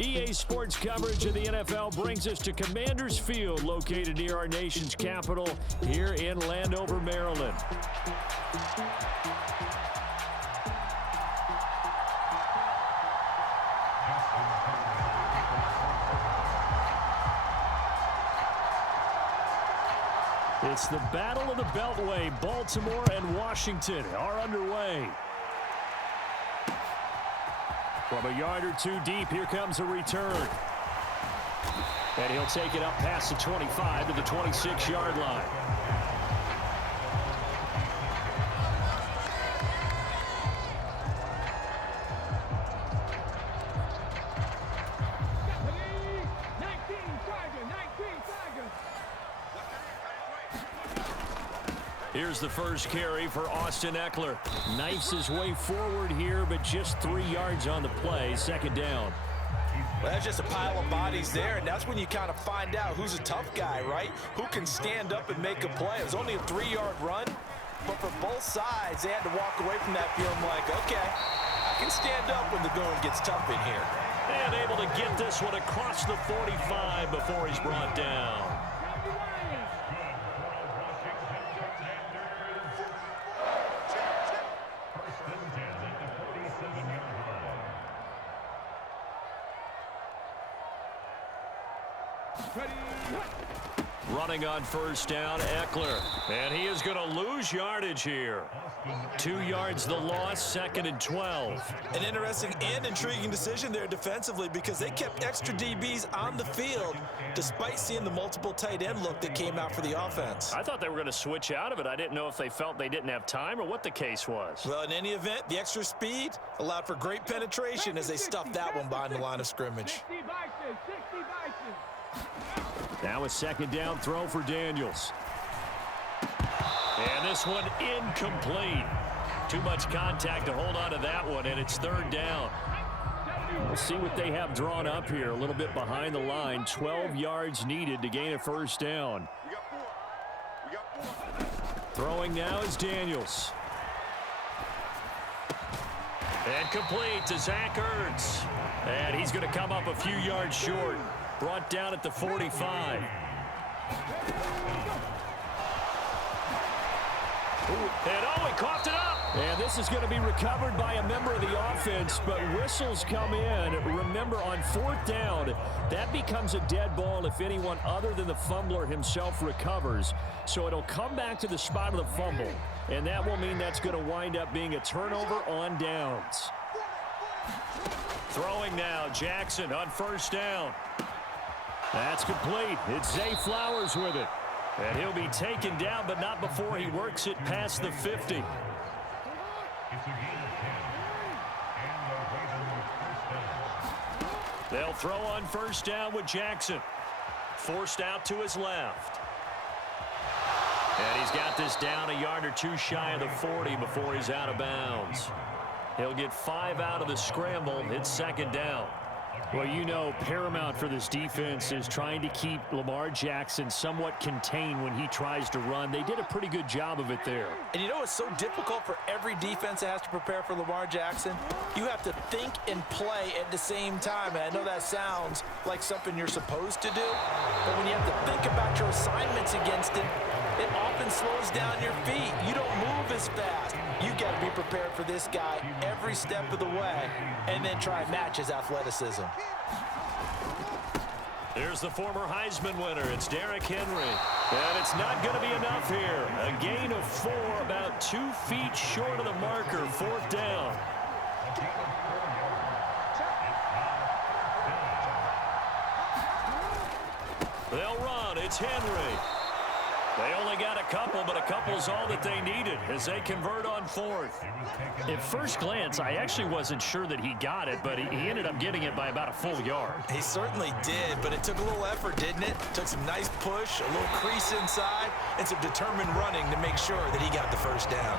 EA Sports coverage of the NFL brings us to Commanders Field, located near our nation's capital here in Landover, Maryland. It's the Battle of the Beltway. Baltimore and Washington are underway. From a yard or two deep, here comes a return. And he'll take it up past the 25 to the 26-yard line. Here's the first carry for Austin Eckler. Knifes his way forward here, but just 3 yards on the play. Second down. Well, that's just a pile of bodies there, and that's when you kind of find out who's a tough guy, right? Who can stand up and make a play. It was only a 3-yard run, but for both sides, they had to walk away from that feeling like, okay, I can stand up when the going gets tough in here. And able to get this one across the 45 before he's brought down. Running on first down, Eckler. And he is going to lose yardage here. 2 yards the loss, second and 12. An interesting and intriguing decision there defensively because they kept extra DBs on the field despite seeing the multiple tight end look that came out for the offense. I thought they were going to switch out of it. I didn't know if they felt they didn't have time or what the case was. Well, in any event, the extra speed allowed for great penetration as they stuffed that one behind the line of scrimmage. Now a second down throw for Daniels. And this one incomplete. Too much contact to hold on to that one, and it's third down. We'll see what they have drawn up here. A little bit behind the line. 12 yards needed to gain a first down. Throwing now is Daniels. And complete to Zach Ertz. And he's going to come up a few yards short. Brought down at the 45. And he coughed it up. And this is going to be recovered by a member of the offense, but whistles come in. Remember, on fourth down, that becomes a dead ball if anyone other than the fumbler himself recovers. So it'll come back to the spot of the fumble, and that will mean that's going to wind up being a turnover on downs. Throwing now, Jackson on first down. That's complete. It's Zay Flowers with it. And he'll be taken down, but not before he works it past the 50. They'll throw on first down with Jackson. Forced out to his left. And he's got this down a yard or two shy of the 40 before he's out of bounds. He'll get 5 out of the scramble. It's second down. Well, you know, paramount for this defense is trying to keep Lamar Jackson somewhat contained when he tries to run. They did a pretty good job of it there. And you know it's so difficult for every defense that has to prepare for Lamar Jackson? You have to think and play at the same time. And I know that sounds like something you're supposed to do, but when you have to think about your assignments against him, it often slows down your feet. You don't move as fast. You got to be prepared for this guy every step of the way and then try and match his athleticism. There's the former Heisman winner. It's Derrick Henry. And it's not going to be enough here. A gain of 4, about 2 feet short of the marker. Fourth down. They'll run. It's Henry. They only got a couple, but a couple's all that they needed as they convert on fourth. At first glance, I actually wasn't sure that he got it, but he ended up getting it by about a full yard. He certainly did, but it took a little effort, didn't it? Took some nice push, a little crease inside, and some determined running to make sure that he got the first down.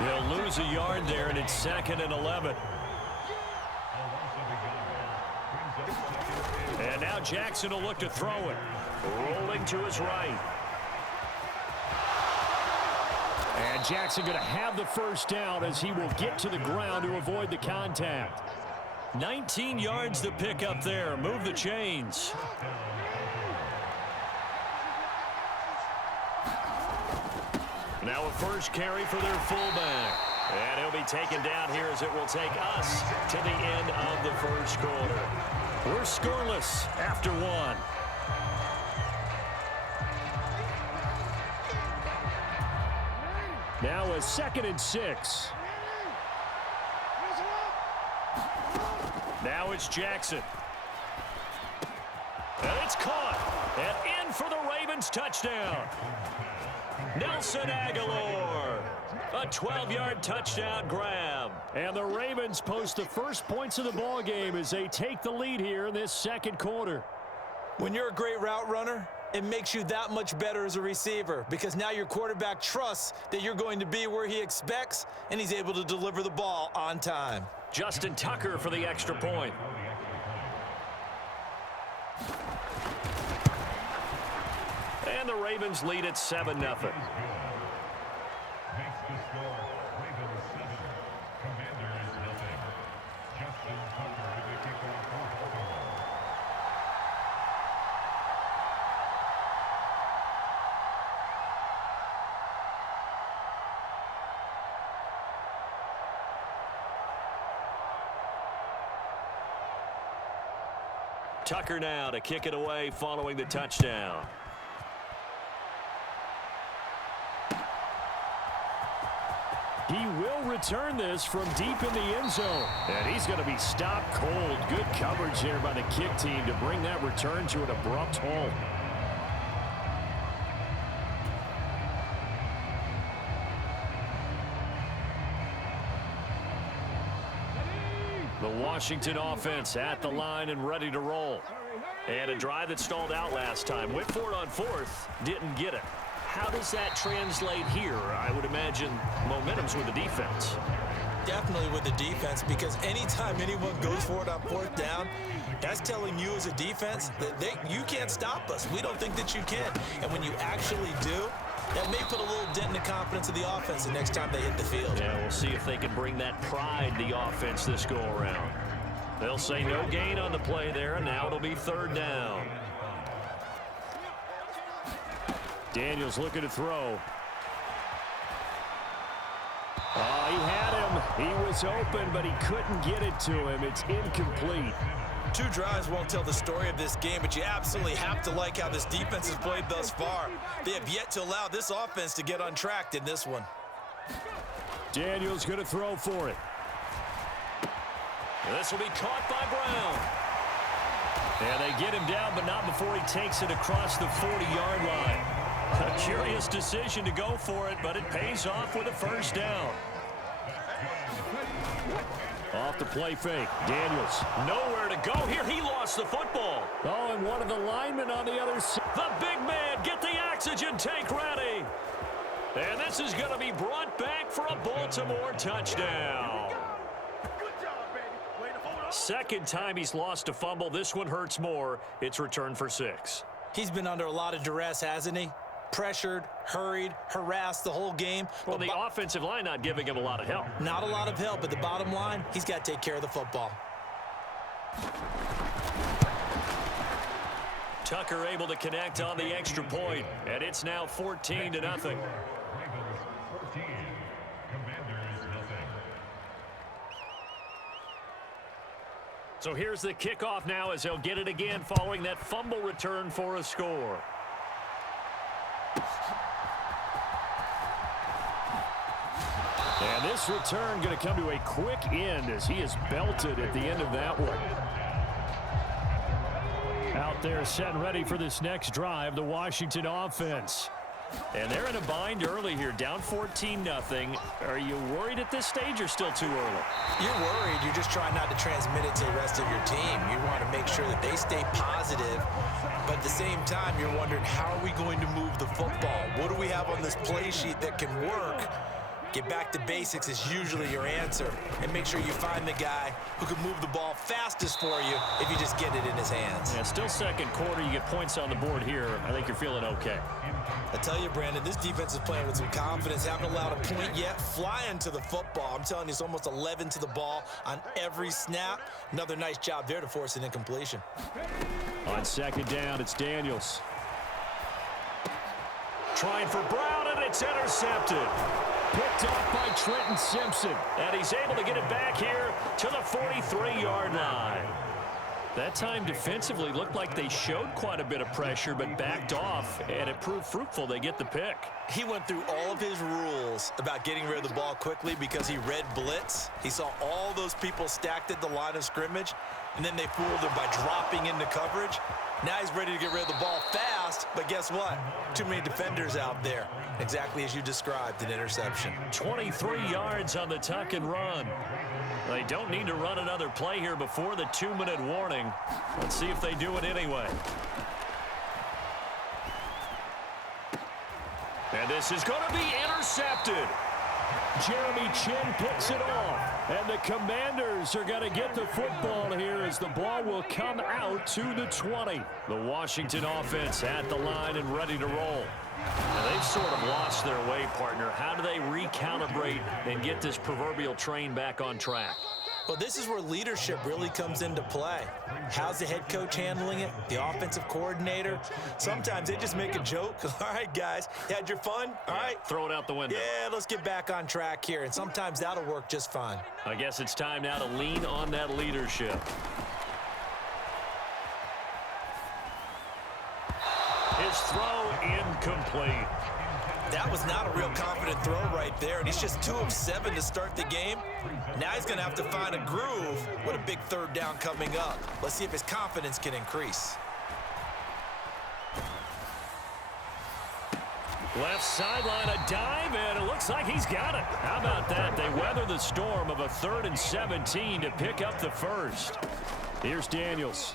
They'll lose a yard there, and it's second and 11. And now Jackson will look to throw it. Rolling to his right. And Jackson going to have the first down as he will get to the ground to avoid the contact. 19 yards to pick up there. Move the chains. Now a first carry for their fullback. And he'll be taken down here as it will take us to the end of the first quarter. We're scoreless after one. Now a 2nd and 6. Now it's Jackson. And it's caught. And in for the Ravens touchdown. Nelson Aguilar. A 12-yard touchdown grab. And the Ravens post the first points of the ball game as they take the lead here in this second quarter. When you're a great route runner, it makes you that much better as a receiver because now your quarterback trusts that you're going to be where he expects, and he's able to deliver the ball on time. Justin Tucker for the extra point. And the Ravens lead at 7-0. Tucker now to kick it away following the touchdown. He will return this from deep in the end zone. And he's going to be stopped cold. Good coverage there by the kick team to bring that return to an abrupt halt. The Washington offense at the line and ready to roll. And a drive that stalled out last time. Went for it on 4th. Didn't get it. How does that translate here? I would imagine momentum's with the defense. Definitely with the defense, because anytime anyone goes for it on 4th down, that's telling you as a defense that you can't stop us. We don't think that you can. And when you actually do, that may put a little dent in the confidence of the offense the next time they hit the field. Yeah, we'll see if they can bring that pride to the offense this go-around. They'll say no gain on the play there, and now it'll be 3rd down. Daniels looking to throw. Oh, he had him. He was open, but he couldn't get it to him. It's incomplete. 2 drives won't tell the story of this game, but you absolutely have to like how this defense has played thus far. They have yet to allow this offense to get untracked in this one. Daniels going to throw for it. This will be caught by Brown. And they get him down, but not before he takes it across the 40-yard line. A curious decision to go for it, but it pays off with a 1st down. Off the play fake. Daniels. Nowhere to go here. He lost the football. Oh, and one of the linemen on the other side. The big man, get the oxygen tank ready. And this is going to be brought back for a Baltimore touchdown. Second time he's lost a fumble. This one hurts more. It's returned for 6. He's been under a lot of duress, hasn't he? Pressured, hurried, harassed the whole game. Well, the offensive line not giving him a lot of help. Not a lot of help, but the bottom line, he's got to take care of the football. Tucker able to connect on the extra point, and it's now 14-0. So here's the kickoff now as they'll get it again following that fumble return for a score. And this return going to come to a quick end as he is belted at the end of that one. Out there set and ready for this next drive, the Washington offense. And they're in a bind early here, down 14-0. Are you worried at this stage or still too early? You're worried. You're just trying not to transmit it to the rest of your team. You want to make sure that they stay positive, but at the same time, you're wondering, how are we going to move the football? What do we have on this play sheet that can work? Get back to basics is usually your answer. And make sure you find the guy who can move the ball fastest for you if you just get it in his hands. Yeah, still second quarter. You get points on the board here. I think you're feeling okay. I tell you, Brandon, this defense is playing with some confidence. Haven't allowed a point yet. Flying to the football. I'm telling you, it's almost 11 to the ball on every snap. Another nice job there to force an incompletion. On second down, it's Daniels. Trying for Brown, and it's intercepted. Picked off by Trenton Simpson. And he's able to get it back here to the 43-yard line. That time defensively looked like they showed quite a bit of pressure, but backed off, and it proved fruitful. They get the pick. He went through all of his rules about getting rid of the ball quickly because he read blitz. He saw all those people stacked at the line of scrimmage, and then they fooled him by dropping into coverage. Now he's ready to get rid of the ball fast, but guess what? Too many defenders out there. Exactly as you described, an interception. 23 yards on the tuck and run. They don't need to run another play here before the 2-minute warning. Let's see if they do it anyway. And this is going to be intercepted. Jeremy Chin picks it off. And the Commanders are going to get the football here as the ball will come out to the 20. The Washington offense at the line and ready to roll. And they've sort of lost their way, partner. How do they recalibrate and get this proverbial train back on track? Well, this is where leadership really comes into play. How's the head coach handling it? The offensive coordinator? Sometimes they just make a joke. All right, guys, you had your fun? All right. Throw it out the window. Yeah, let's get back on track here. And sometimes that'll work just fine. I guess it's time now to lean on that leadership. His throw incomplete. That was not a real confident throw right there, and he's just 2 of 7 to start the game. Now he's going to have to find a groove with a big third down coming up. Let's see if his confidence can increase. Left sideline, a dive, and it looks like he's got it. How about that? They weather the storm of a 3rd and 17 to pick up the first. Here's Daniels.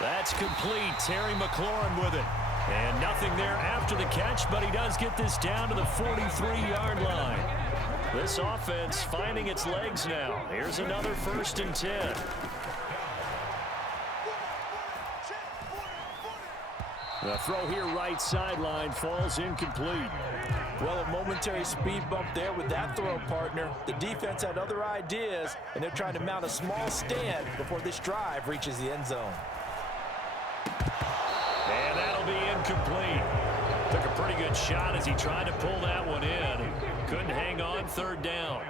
That's complete. Terry McLaurin with it. And nothing there after the catch, but he does get this down to the 43-yard line. This offense finding its legs now. Here's another 1st and 10. The throw here right sideline falls incomplete. Well, a momentary speed bump there with that throw, partner. The defense had other ideas, and they're trying to mount a small stand before this drive reaches the end zone. And that'll be incomplete. Took a pretty good shot as he tried to pull that one in. Couldn't hang on 3rd down.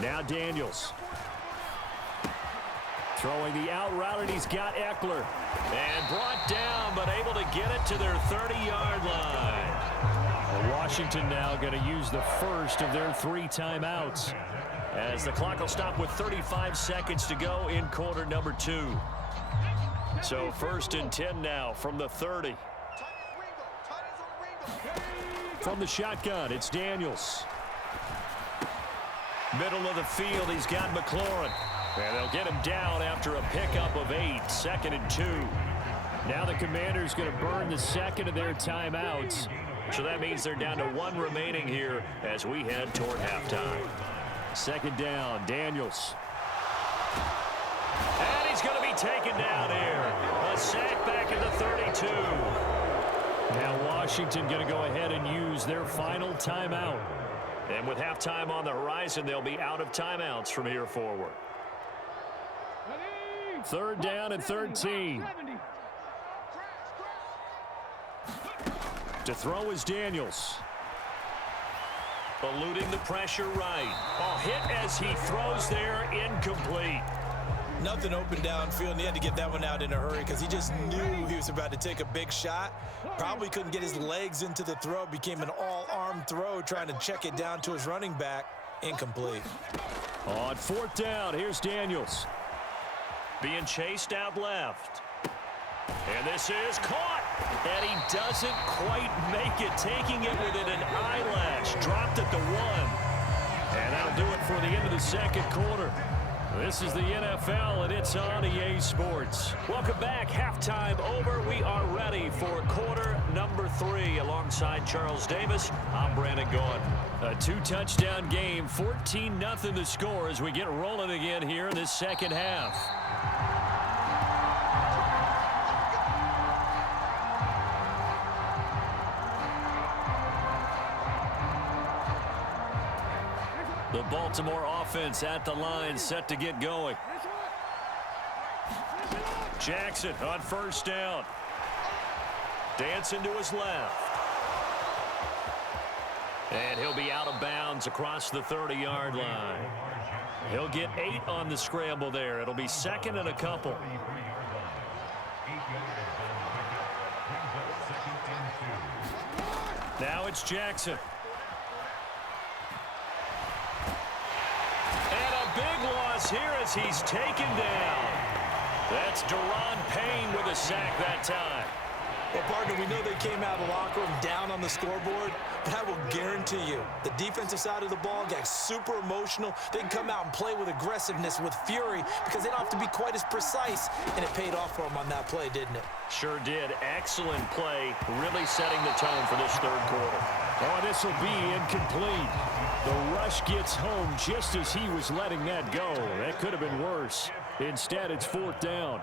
Now Daniels. Throwing the out route, and he's got Eckler. And brought down, but able to get it to their 30-yard line. Well, Washington now going to use the first of their 3 timeouts, as the clock will stop with 35 seconds to go in quarter number 2. So 1st and 10 now from the 30. From the shotgun, it's Daniels. Middle of the field, he's got McLaurin. And they'll get him down after a pickup of 8, 2nd and 2. Now the Commanders going to burn the second of their timeouts. So that means they're down to 1 remaining here as we head toward halftime. 2nd down, Daniels. And he's going to be taken down here. A sack back at the 32. Now Washington going to go ahead and use their final timeout. And with halftime on the horizon, they'll be out of timeouts from here forward. 3rd down and 13. To throw is Daniels. Eluding the pressure right. Oh, hit as he throws there, incomplete. Nothing open downfield, and he had to get that one out in a hurry because he just knew he was about to take a big shot. Probably couldn't get his legs into the throw. Became an all-arm throw, trying to check it down to his running back. Incomplete. On 4th down, here's Daniels. Being chased out left. And this is caught. And he doesn't quite make it. Taking it within an eyelash. Dropped at the 1. And that'll do it for the end of the second quarter. This is the NFL, and it's on EA Sports. Welcome back. Halftime over. We are ready for quarter number 3. Alongside Charles Davis, I'm Brandon Gaughan. A 2-touchdown game, 14-0 the score as we get rolling again here in this second half. The Baltimore offense at the line, set to get going. Jackson on first down. Dancing to his left. And he'll be out of bounds across the 30-yard line. He'll get 8 on the scramble there. It'll be second and a couple. Now it's Jackson. Big loss here as he's taken down. That's Daron Payne with a sack that time. Well, partner, we know they came out of the locker room down on the scoreboard, but I will guarantee you the defensive side of the ball got super emotional. They can come out and play with aggressiveness, with fury, because they don't have to be quite as precise, and it paid off for them on that play, didn't it? Sure did. Excellent play, really setting the tone for this third quarter. Oh, this will be incomplete. The rush gets home just as he was letting that go. That could have been worse. Instead, it's fourth down.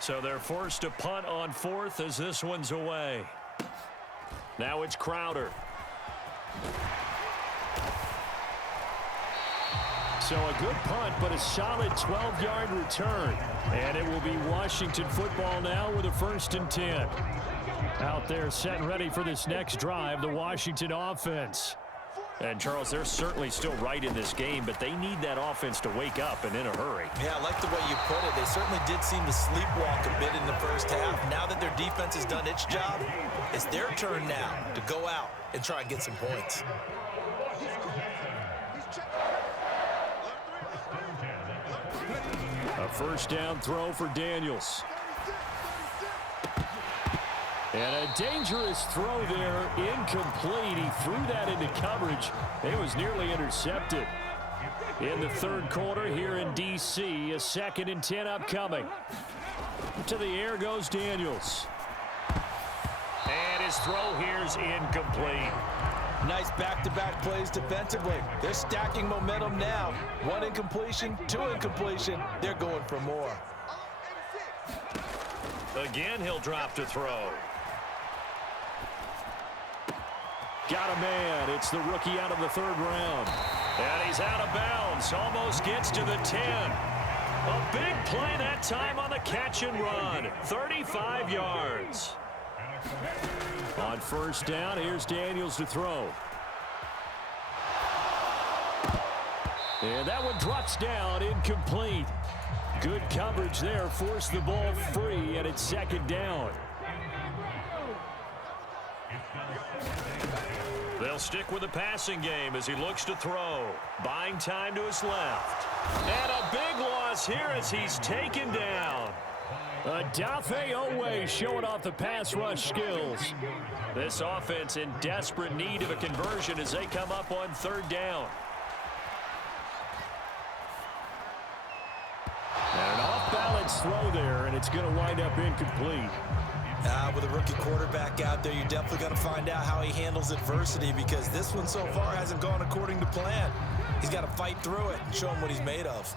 So they're forced to punt on fourth as this one's away. Now it's Crowder. So a good punt, but a solid 12-yard return. And it will be Washington football now with a 1st and 10. Out there set and ready for this next drive, the Washington offense. And, Charles, they're certainly still right in this game, but they need that offense to wake up and in a hurry. Yeah, I like the way you put it. They certainly did seem to sleepwalk a bit in the first half. Now that their defense has done its job, it's their turn now to go out and try and get some points. A first down throw for Daniels. And a dangerous throw there, incomplete. He threw that into coverage. It was nearly intercepted. In the third quarter here in D.C., a 2nd and 10 upcoming. To the air goes Daniels. And his throw here's incomplete. Nice back-to-back plays defensively. They're stacking momentum now. 1 incompletion, 2 incompletion. They're going for more. Again, he'll drop to throw. Got a man. It's the rookie out of the 3rd round. And he's out of bounds. Almost gets to the 10. A big play that time on the catch and run. 35 yards. On first down, here's Daniels to throw. And that one drops down, incomplete. Good coverage there, forced the ball free, and it's 2nd down. They'll stick with the passing game as he looks to throw. Buying time to his left. And a big loss here as he's taken down. Adafe Owe showing off the pass rush skills. This offense in desperate need of a conversion as they come up on 3rd down. And an off-balance throw there, and it's going to wind up incomplete. With a rookie quarterback out there, you're definitely going to find out how he handles adversity, because this one so far hasn't gone according to plan. He's got to fight through it and show him what he's made of.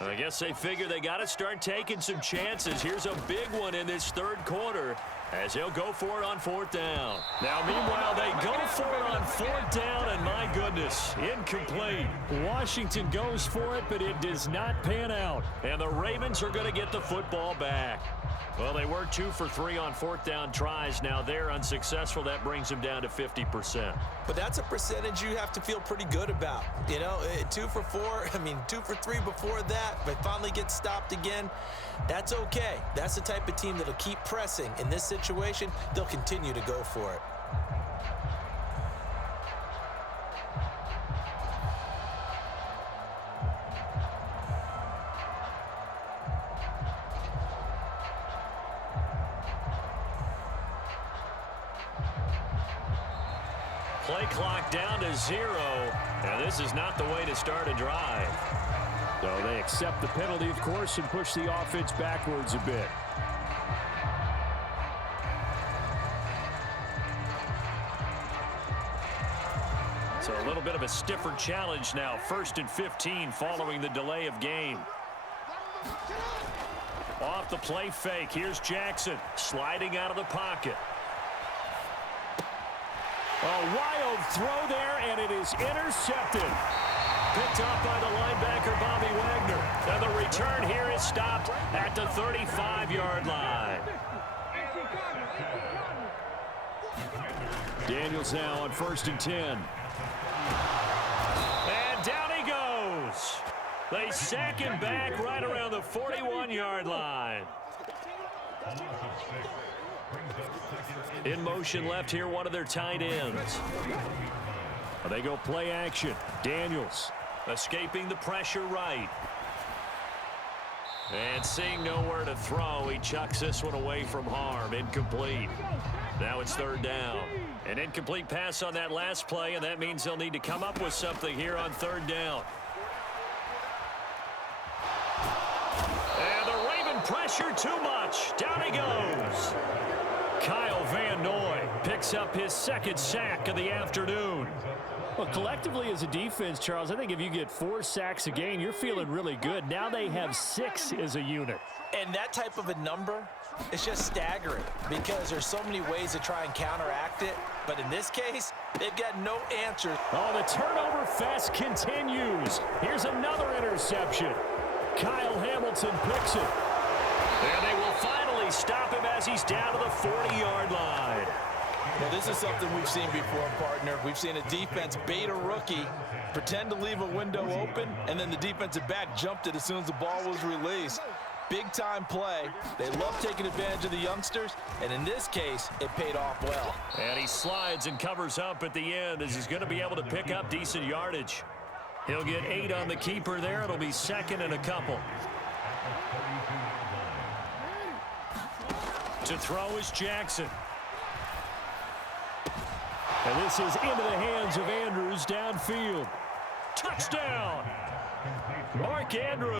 I guess they figure they got to start taking some chances. Here's a big one in this third quarter as he'll go for it on 4th down. Now, meanwhile, they go for it on 4th down, and my goodness, incomplete. Washington goes for it, but it does not pan out. And the Ravens are going to get the football back. Well, they were 2 for 3 on 4th down tries. Now they're unsuccessful. That brings them down to 50%. But that's a percentage you have to feel pretty good about. You know, 2 for 4, 2 for 3 before that. But finally get stopped again. That's okay. That's the type of team that'll keep pressing. In this situation, they'll continue to go for it. Play clock down to 0, and this is not the way to start a drive. So they accept the penalty, of course, and push the offense backwards a bit. So a little bit of a stiffer challenge now. 1st and 15 following the delay of game. Off the play fake. Here's Jackson sliding out of the pocket. A wild throw there, and it is intercepted. Picked up by the linebacker, Bobby Wagner. And the return here is stopped at the 35-yard line. Daniels now on 1st and 10. And down he goes. They sack him back right around the 41-yard line. In motion left here, one of their tight ends. They go play action. Daniels escaping the pressure right. And seeing nowhere to throw, he chucks this one away from harm. Incomplete. Now it's 3rd down. An incomplete pass on that last play, and that means they'll need to come up with something here on 3rd down. And the Raven pressure too much. Down he goes. Kyle Van Noy picks up his 2nd sack of the afternoon. Well, collectively as a defense, Charles, I think if you get 4 sacks a game, you're feeling really good. Now they have 6 as a unit. And that type of a number, it's just staggering because there's so many ways to try and counteract it. But in this case, they've got no answer. Oh, the turnover fest continues. Here's another interception. Kyle Hamilton picks it. And they will finally stop him as he's down to the 40-yard line. Well, this is something we've seen before, partner. We've seen a defense bait a rookie, pretend to leave a window open, and then the defensive back jumped it as soon as the ball was released. Big-time play. They love taking advantage of the youngsters, and in this case, it paid off well. And he slides and covers up at the end as he's going to be able to pick up decent yardage. He'll get 8 on the keeper there. It'll be 2nd and a couple. To throw is Jackson. And this is into the hands of Andrews downfield. Touchdown! Mark Andrews.